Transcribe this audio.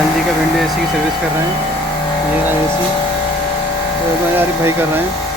LG का window AC की service कर रहे हैं। ये रहा एसी, तो हमारे आरिफ भाई कर रहे हैं।